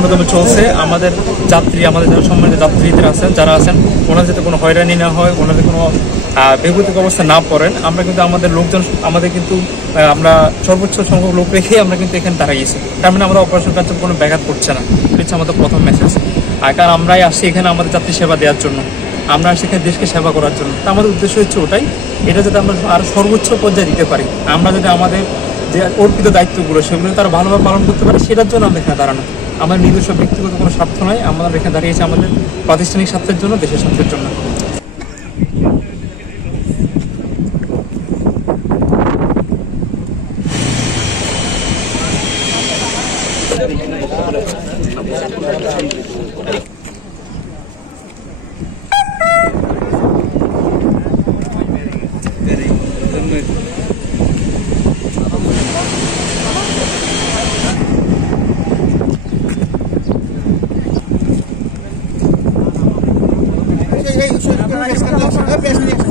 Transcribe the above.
ন্যূনতম চলছে। আমাদের যারা সম্মানিত যাত্রীরা আছেন, যারা আছেন, ওনাদের যাতে কোনো হয়রানি না হয়, ওনাদের কোনো বেগতিক অবস্থা না পড়েন। আমরা কিন্তু আমাদের লোকজন, আমরা সর্বোচ্চ সংখ্যক লোক রেখেই আমরা কিন্তু এখানে দাঁড়িয়েছি। তার মানে আমরা অপারেশন কার্য কোনো ব্যাঘাত করছে না। এটা হচ্ছে আমাদের প্রথম মেসেজ। কারণ আমরাই আসছি এখানে আমাদের যাত্রী সেবা দেওয়ার জন্য, আমরা আসছি এখানে দেশকে সেবা করার জন্য। তা আমাদের উদ্দেশ্য হচ্ছে ওটাই, এটা যাতে আমরা আরও সর্বোচ্চ পর্যায়ে দিতে পারি। আমরা যদি আমাদের যে অর্পিত দায়িত্বগুলো সেগুলো তারা ভালোভাবে পালন করতে পারে, সেটার জন্য আমরা এখানে দাঁড়ানো। আমার নিজস্ব ব্যক্তিগত কোনো স্বার্থ নয়, আমরা এখানে দাঁড়িয়েছি আমাদের প্রাতিষ্ঠানিক স্বার্থের জন্য, দেশের স্বার্থের জন্য। Hey,